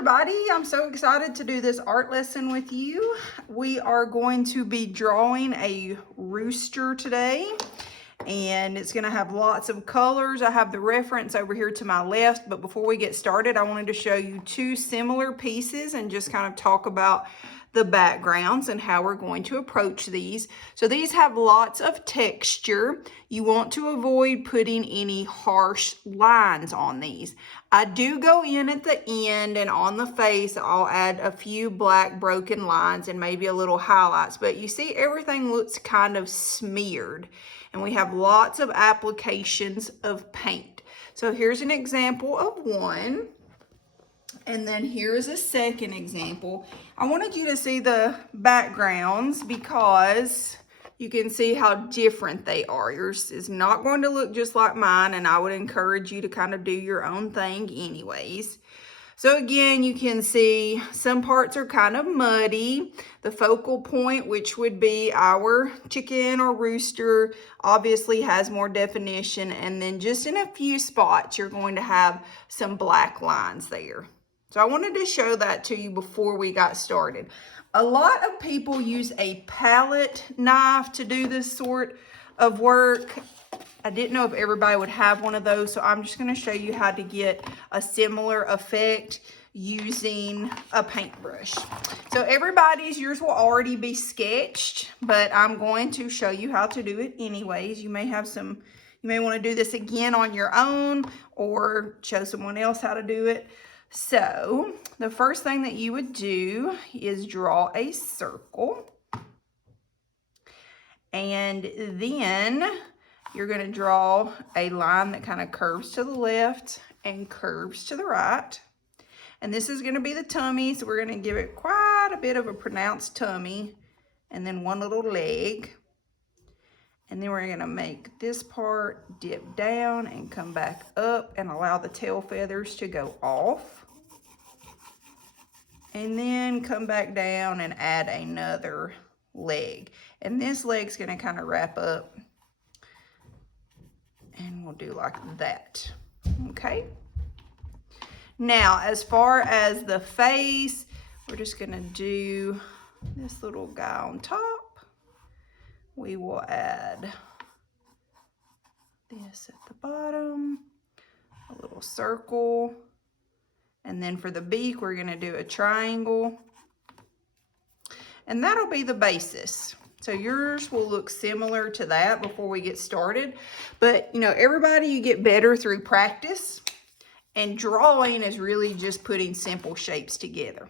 everybody, I'm so excited to do this art lesson with you. We are going to be drawing a rooster today, and it's going to have lots of colors. I have the reference over here to my left, but before we get started, I wanted to show you two similar pieces and just kind of talk about the backgrounds and how we're going to approach these. So these have lots of texture. You want to avoid putting any harsh lines on these. I do go in at the end, and on the face I'll add a few black broken lines and maybe a little highlights, but you see everything looks kind of smeared, and we have lots of applications of paint. So here's an example of one. And then here's a second example. I wanted you to see the backgrounds because you can see how different they are. Yours is not going to look just like mine, and I would encourage you to kind of do your own thing anyways. So again, you can see some parts are kind of muddy. The focal point, which would be our chicken or rooster, obviously has more definition. And then just in a few spots, you're going to have some black lines there. So I wanted to show that to you before we got started. A lot of people use a palette knife to do this sort of work. I didn't know if everybody would have one of those, so I'm just going to show you how to get a similar effect using a paintbrush. So everybody's, yours will already be sketched, but I'm going to show you how to do it anyways. You may want to do this again on your own or show someone else how to do it. So the first thing that you would do is draw a circle, and then you're going to draw a line that kind of curves to the left and curves to the right. And this is going to be the tummy, so we're going to give it quite a bit of a pronounced tummy, and then one little leg. And then we're going to make this part dip down and come back up and allow the tail feathers to go off. And then come back down and add another leg. And this leg's going to kind of wrap up. And we'll do like that. Okay. Now, as far as the face, we're just going to do this little guy on top. We will add this at the bottom, a little circle, and then for the beak, we're going to do a triangle, and that'll be the basis. So yours will look similar to that before we get started, but you know, everybody, you get better through practice, and drawing is really just putting simple shapes together.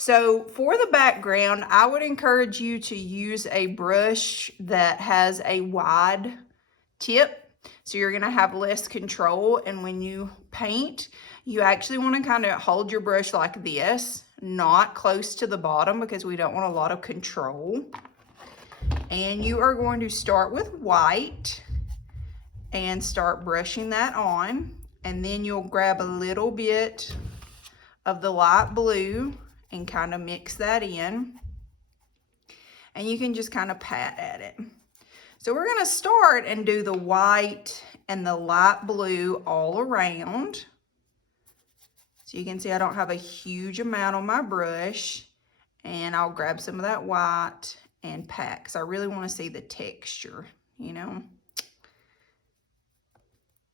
So for the background, I would encourage you to use a brush that has a wide tip. So you're gonna have less control. And when you paint, you actually wanna kind of hold your brush like this, not close to the bottom, because we don't want a lot of control. And you are going to start with white and start brushing that on. And then you'll grab a little bit of the light blue and kind of mix that in. And you can just kind of pat at it. So we're going to start and do the white and the light blue all around. So you can see I don't have a huge amount on my brush. And I'll grab some of that white and pat, because I really want to see the texture, you know.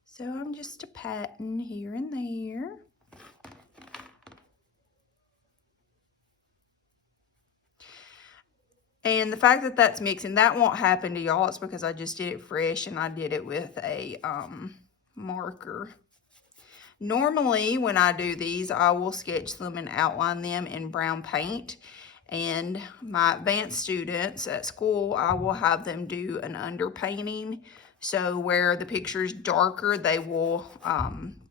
So I'm just patting here and there. And the fact that that's mixing, that won't happen to y'all. It's because I just did it fresh and I did it with a marker. Normally, when I do these, I will sketch them and outline them in brown paint. And my advanced students at school, I will have them do an underpainting. So where the picture is darker, they will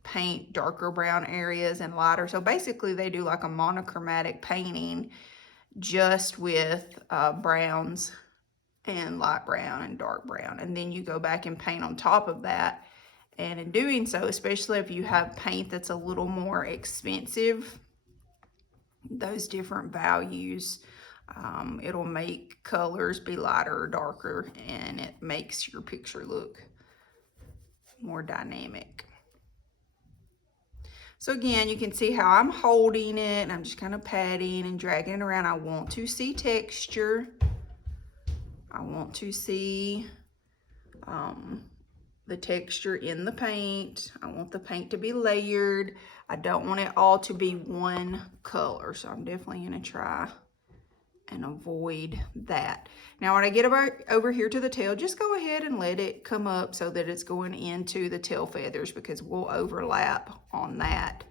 paint darker brown areas and lighter. So basically, they do like a monochromatic painting just with browns and light brown and dark brown. And then you go back and paint on top of that. And in doing so, especially if you have paint that's a little more expensive, those different values, it'll make colors be lighter or darker, and it makes your picture look more dynamic. So again, you can see how I'm holding it, and I'm just kind of patting and dragging it around. I want to see texture. I want to see the texture in the paint. I want the paint to be layered. I don't want it all to be one color, so I'm definitely going to try and avoid that. Now when I get over here to the tail, just go ahead and let it come up so that it's going into the tail feathers, because we'll overlap on that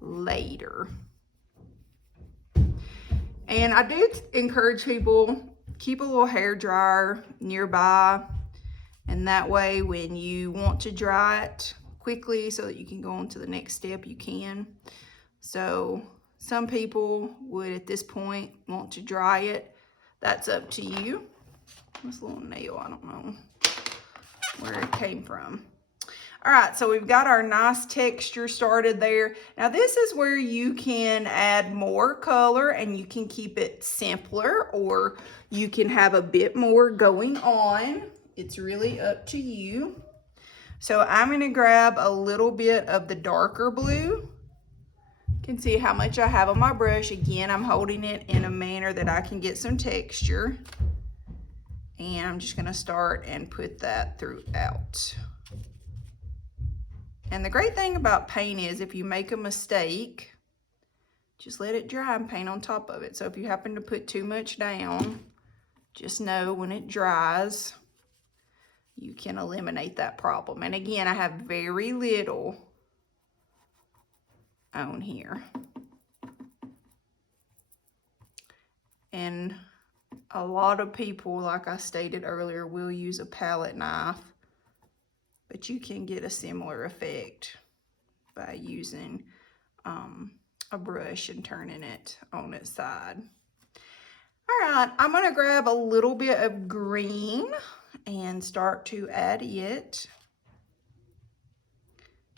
later. And I do encourage people, keep a little hair dryer nearby, and that way when you want to dry it quickly so that you can go on to the next step, you can. So some people would at this point want to dry it. That's up to you. This little nail, I don't know where it came from. All right, so we've got our nice texture started there. Now this is where you can add more color and you can keep it simpler, or you can have a bit more going on. It's really up to you. So I'm gonna grab a little bit of the darker blue. You can see how much I have on my brush. Again, I'm holding it in a manner that I can get some texture. And I'm just gonna start and put that throughout. And the great thing about paint is if you make a mistake, just let it dry and paint on top of it. So if you happen to put too much down, just know when it dries, you can eliminate that problem. And again, I have very little on here. And a lot of people, like I stated earlier, will use a palette knife, but you can get a similar effect by using a brush and turning it on its side. All right, I'm gonna grab a little bit of green and start to add it.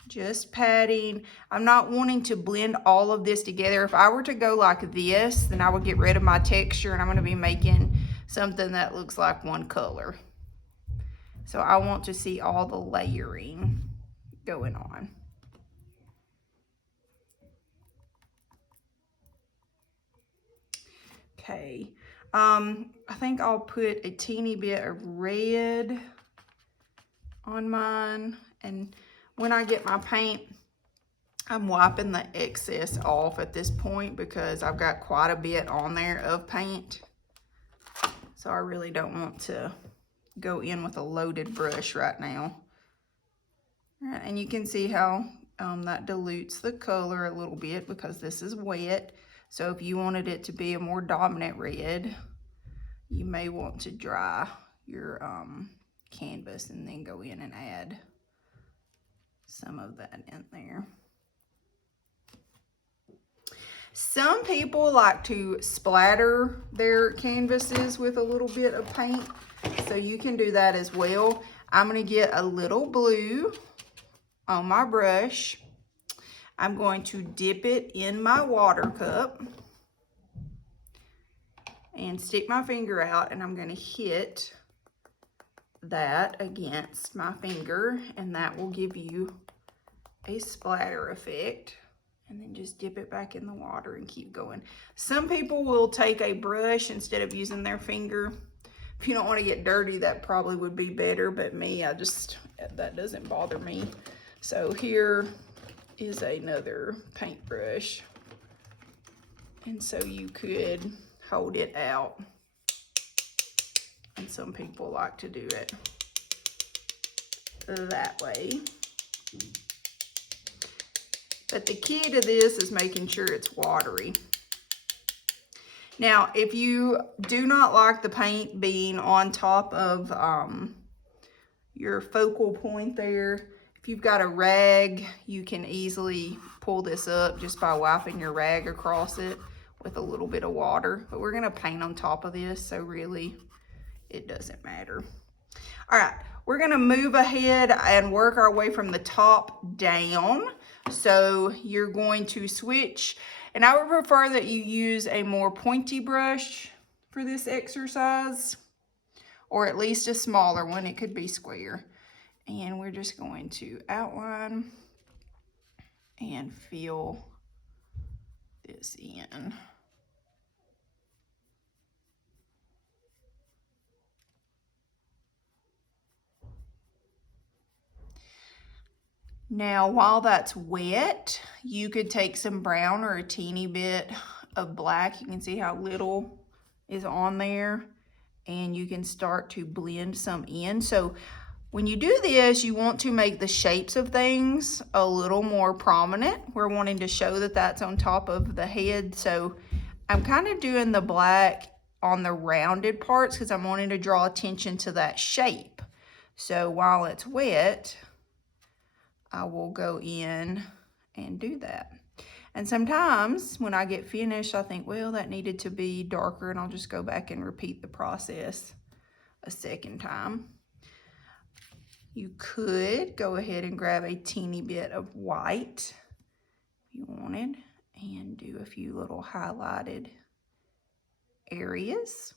Just patting. I'm not wanting to blend all of this together. If I were to go like this, then I would get rid of my texture and I'm gonna be making something that looks like one color. So I want to see all the layering going on. Okay, I think I'll put a teeny bit of red on mine, and when I get my paint, I'm wiping the excess off at this point because I've got quite a bit on there of paint. So I really don't want to go in with a loaded brush right now. All right, and you can see how that dilutes the color a little bit because this is wet. So if you wanted it to be a more dominant red, you may want to dry your canvas and then go in and add some of that in there. Some people like to splatter their canvases with a little bit of paint, so you can do that as well. I'm going to get a little blue on my brush. I'm going to dip it in my water cup and stick my finger out, and I'm going to hit that against my finger, and that will give you a splatter effect. And then just dip it back in the water and keep going. Some people will take a brush instead of using their finger. If you don't want to get dirty, that probably would be better, but me, that doesn't bother me. So here is another paintbrush. And so you could hold it out. And some people like to do it that way. But the key to this is making sure it's watery. Now, if you do not like the paint being on top of your focal point there, if you've got a rag, you can easily pull this up just by wiping your rag across it with a little bit of water. But we're gonna paint on top of this, so really it doesn't matter. All right, we're gonna move ahead and work our way from the top down. So you're going to switch, and I would prefer that you use a more pointy brush for this exercise, or at least a smaller one. It could be square. And we're just going to outline and fill this in. Now, while that's wet, you could take some brown or a teeny bit of black. You can see how little is on there, and you can start to blend some in. So when you do this, you want to make the shapes of things a little more prominent. We're wanting to show that that's on top of the head. So I'm kind of doing the black on the rounded parts because I'm wanting to draw attention to that shape. So while it's wet, I will go in and do that. And sometimes when I get finished, I think, well, that needed to be darker, and I'll just go back and repeat the process a second time. You could go ahead and grab a teeny bit of white if you wanted and do a few little highlighted areas.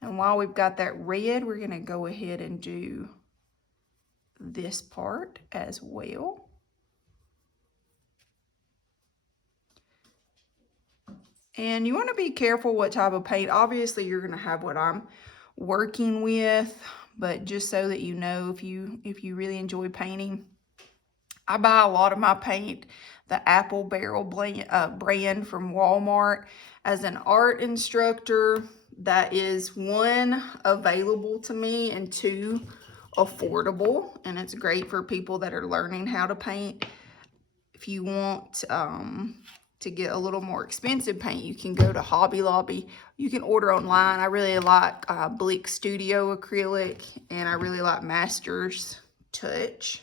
And while we've got that red, we're going to go ahead and do this part as well. And you want to be careful what type of paint. Obviously, you're going to have what I'm working with, but just so that you know, if you really enjoy painting, I buy a lot of my paint, the Apple Barrel brand from Walmart. As an art instructor, that is one, available to me, and two, affordable, and it's great for people that are learning how to paint. If you want to get a little more expensive paint, you can go to Hobby Lobby. You can order online. I really like Blick Studio acrylic, and I really like Master's Touch.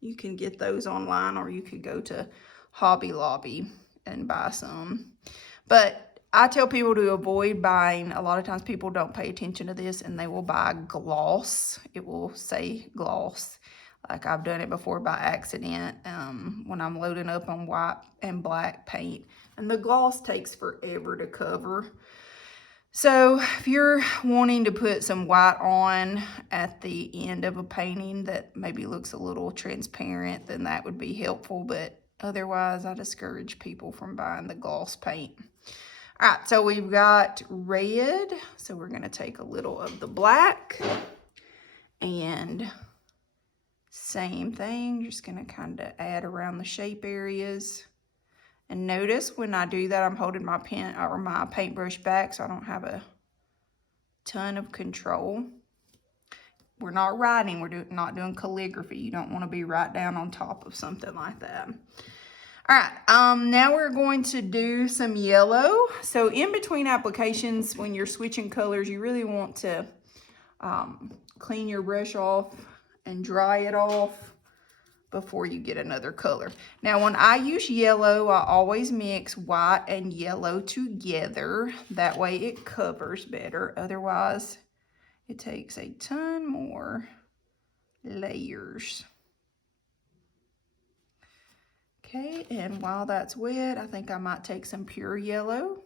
You can get those online, or you could go to Hobby Lobby and buy some. But I tell people to avoid buying, a lot of times people don't pay attention to this and they will buy gloss. It will say gloss. Like I've done it before by accident when I'm loading up on white and black paint. And the gloss takes forever to cover. So if you're wanting to put some white on at the end of a painting that maybe looks a little transparent, then that would be helpful. But otherwise, I discourage people from buying the gloss paint. All right, so we've got red. So we're going to take a little of the black and same thing, just going to kind of add around the shape areas. And notice when I do that, I'm holding my pen or my paintbrush back so I don't have a ton of control. We're not writing, we're not doing calligraphy. You don't want to be right down on top of something like that. All right, now we're going to do some yellow. So in between applications, when you're switching colors, you really want to clean your brush off and dry it off before you get another color. Now, when I use yellow, I always mix white and yellow together. That way it covers better. Otherwise, it takes a ton more layers. Okay, and while that's wet, I think I might take some pure yellow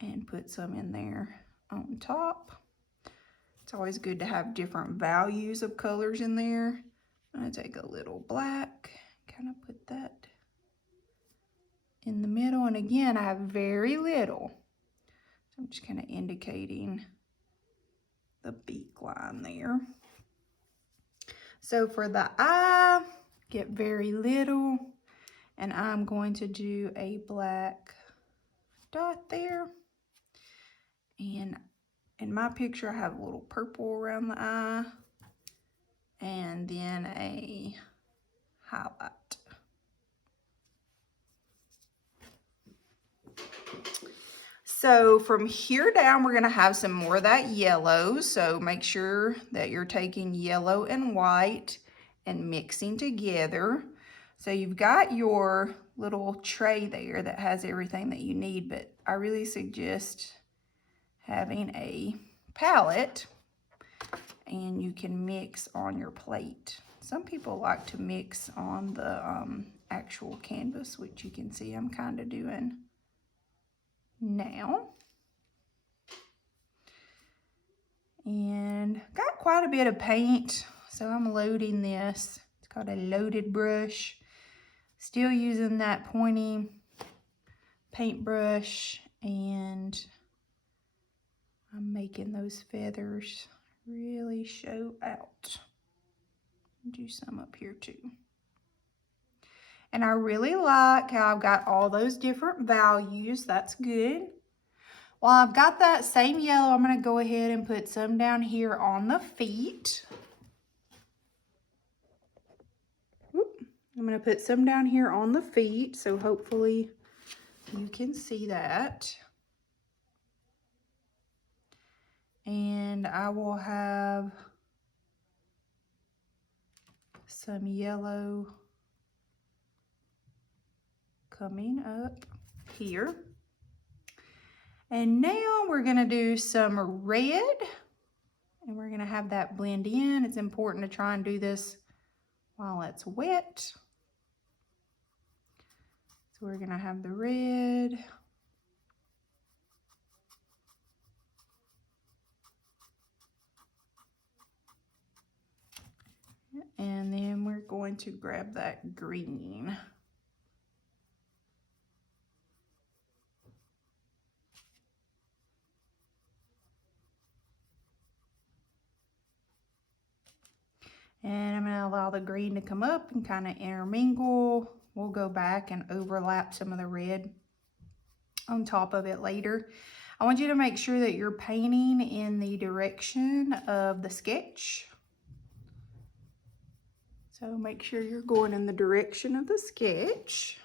and put some in there on top. It's always good to have different values of colors in there. I'm gonna take a little black, kind of put that in the middle. And again, I have very little. So I'm just kind of indicating the beak line there. So for the eye, get very little. And I'm going to do a black dot there. And in my picture, I have a little purple around the eye. And then a highlight. So from here down, we're gonna have some more of that yellow. So make sure that you're taking yellow and white and mixing together. So you've got your little tray there that has everything that you need, but I really suggest having a palette and you can mix on your plate. Some people like to mix on the actual canvas, which you can see I'm kind of doing now. And got quite a bit of paint, so I'm loading this. It's called a loaded brush. Still using that pointy paintbrush, and I'm making those feathers really show out. Do some up here too. And I really like how I've got all those different values. That's good. While I've got that same yellow, I'm going to go ahead and put some down here on the feet. I'm going to put some down here on the feet, so hopefully you can see that. And I will have some yellow coming up here. And now we're going to do some red, and we're going to have that blend in. It's important to try and do this while it's wet. So we're going to have the red. And then we're going to grab that green. And I'm going to allow the green to come up and kind of intermingle. We'll go back and overlap some of the red on top of it later. I want you to make sure that you're painting in the direction of the sketch. So make sure you're going in the direction of the sketch.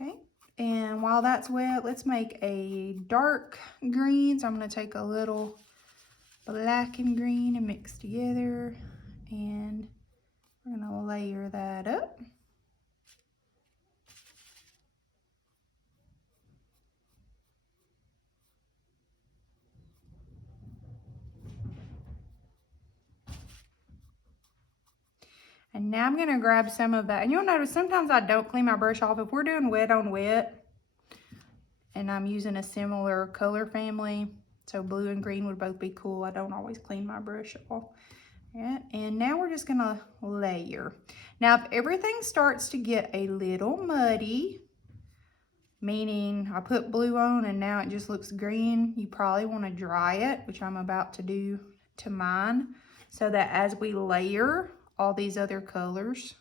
Okay. And while that's wet, let's make a dark green. So I'm going to take a little black and green and mix together. And we're going to layer that up. And now I'm going to grab some of that. And you'll notice sometimes I don't clean my brush off. If we're doing wet on wet, and I'm using a similar color family, so blue and green would both be cool, I don't always clean my brush off. Yeah, and now we're just going to layer. Now, if everything starts to get a little muddy, meaning I put blue on and now it just looks green, you probably want to dry it, which I'm about to do to mine, so that as we layer all these other colors,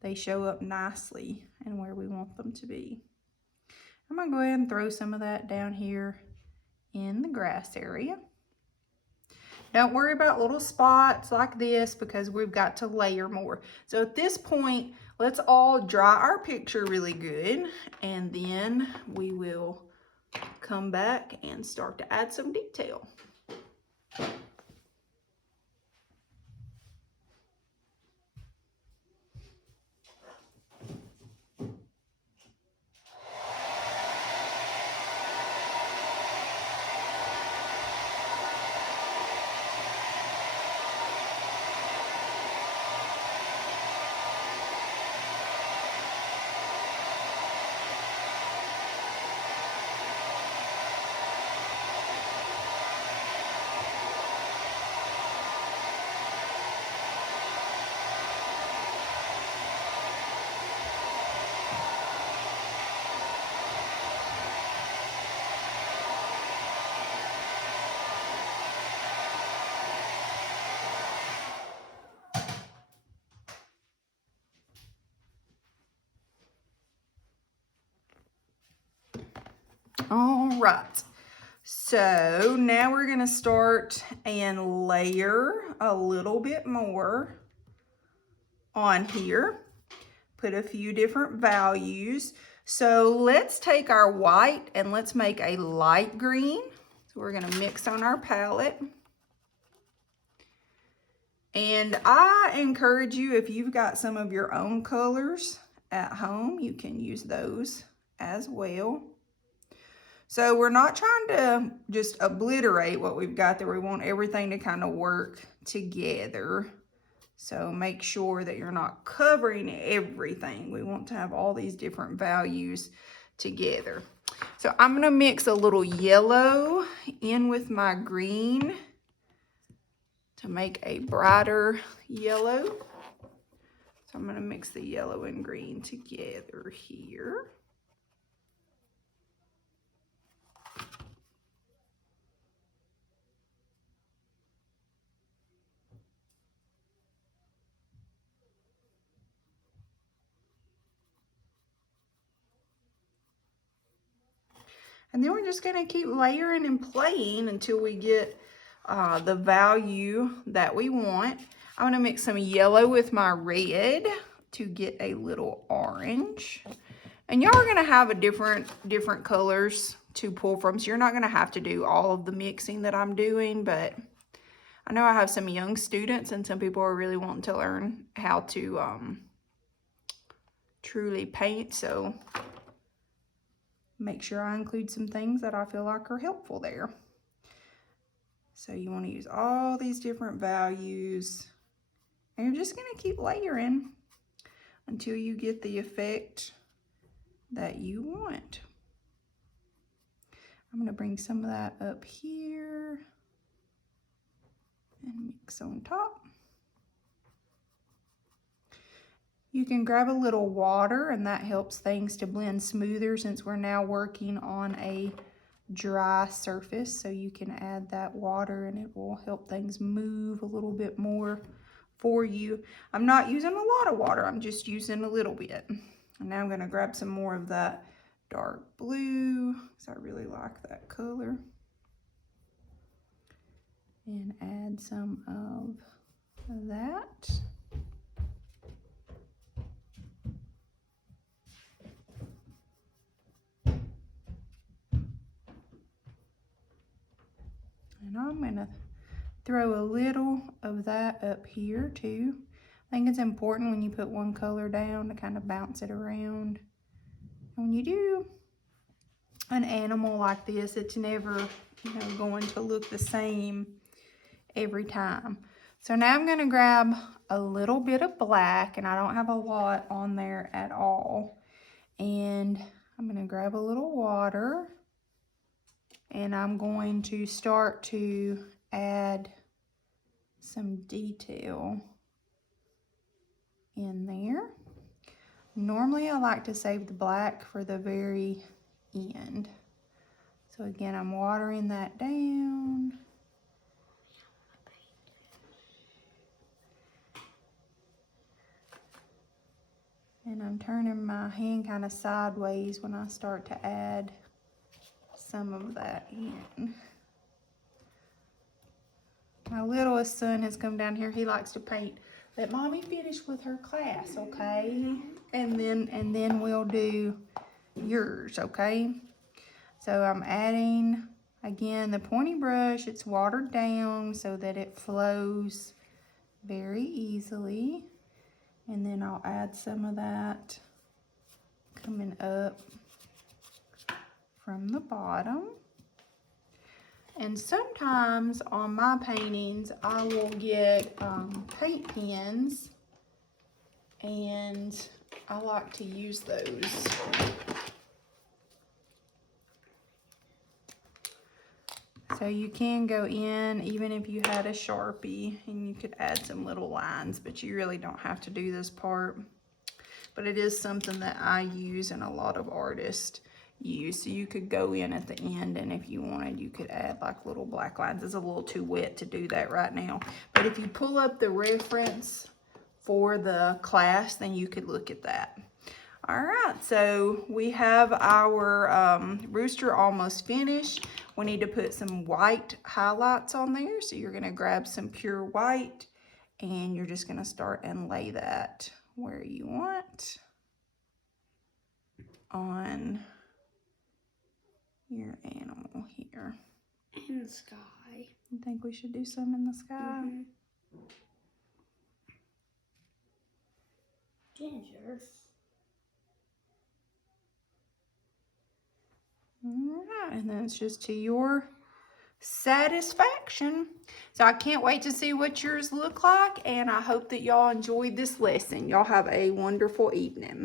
they show up nicely and where we want them to be. I'm going to go ahead and throw some of that down here in the grass area. Don't worry about little spots like this because we've got to layer more. So at this point, let's all dry our picture really good, and then we will come back and start to add some detail. All right, so now we're gonna start and layer a little bit more on here. Put a few different values. So let's take our white and let's make a light green. So we're gonna mix on our palette. And I encourage you, if you've got some of your own colors at home, you can use those as well. So we're not trying to just obliterate what we've got there. We want everything to kind of work together. So make sure that you're not covering everything. We want to have all these different values together. So I'm going to mix a little yellow in with my green to make a brighter yellow. So I'm going to mix the yellow and green together here. And then we're just going to keep layering and playing until we get the value that we want. I'm going to mix some yellow with my red to get a little orange. And y'all are going to have a different colors to pull from. So you're not going to have to do all of the mixing that I'm doing. But I know I have some young students and some people are really wanting to learn how to truly paint. So make sure I include some things that I feel like are helpful there. So you want to use all these different values. And you're just going to keep layering until you get the effect that you want. I'm going to bring some of that up here and mix on top. You can grab a little water and that helps things to blend smoother since we're now working on a dry surface. So you can add that water and it will help things move a little bit more for you. I'm not using a lot of water, I'm just using a little bit. And now I'm going to grab some more of that dark blue because I really like that color. And add some of that. And I'm going to throw a little of that up here too. I think it's important when you put one color down to kind of bounce it around. And when you do an animal like this, it's never, going to look the same every time. So now I'm going to grab a little bit of black, and I don't have a lot on there at all. And I'm going to grab a little water, and I'm going to start to add some detail in there. Normally I like to save the black for the very end. So again, I'm watering that down. And I'm turning my hand kind of sideways when I start to add some of that in. My littlest son has come down here. He likes to paint. Let mommy finish with her class, okay? And then we'll do yours, okay? So I'm adding, again, the pointy brush. It's watered down so that it flows very easily. And then I'll add some of that coming up from the bottom. And sometimes on my paintings, I will get paint pens, and I like to use those. So you can go in, even if you had a Sharpie, and you could add some little lines, but you really don't have to do this part. But it is something that I use and a lot of artists use. So you could go in at the end, and if you wanted, you could add like little black lines. It's a little too wet to do that right now. But if you pull up the reference for the class, then you could look at that. All right, so we have our rooster almost finished. We need to put some white highlights on there. So you're gonna grab some pure white, and you're just gonna start and lay that where you want on your animal here. In the sky. You think we should do some in the sky? Mm-hmm. Ginger. All right, and then it's just to your satisfaction. So I can't wait to see what yours look like, and I hope that y'all enjoyed this lesson. Y'all have a wonderful evening.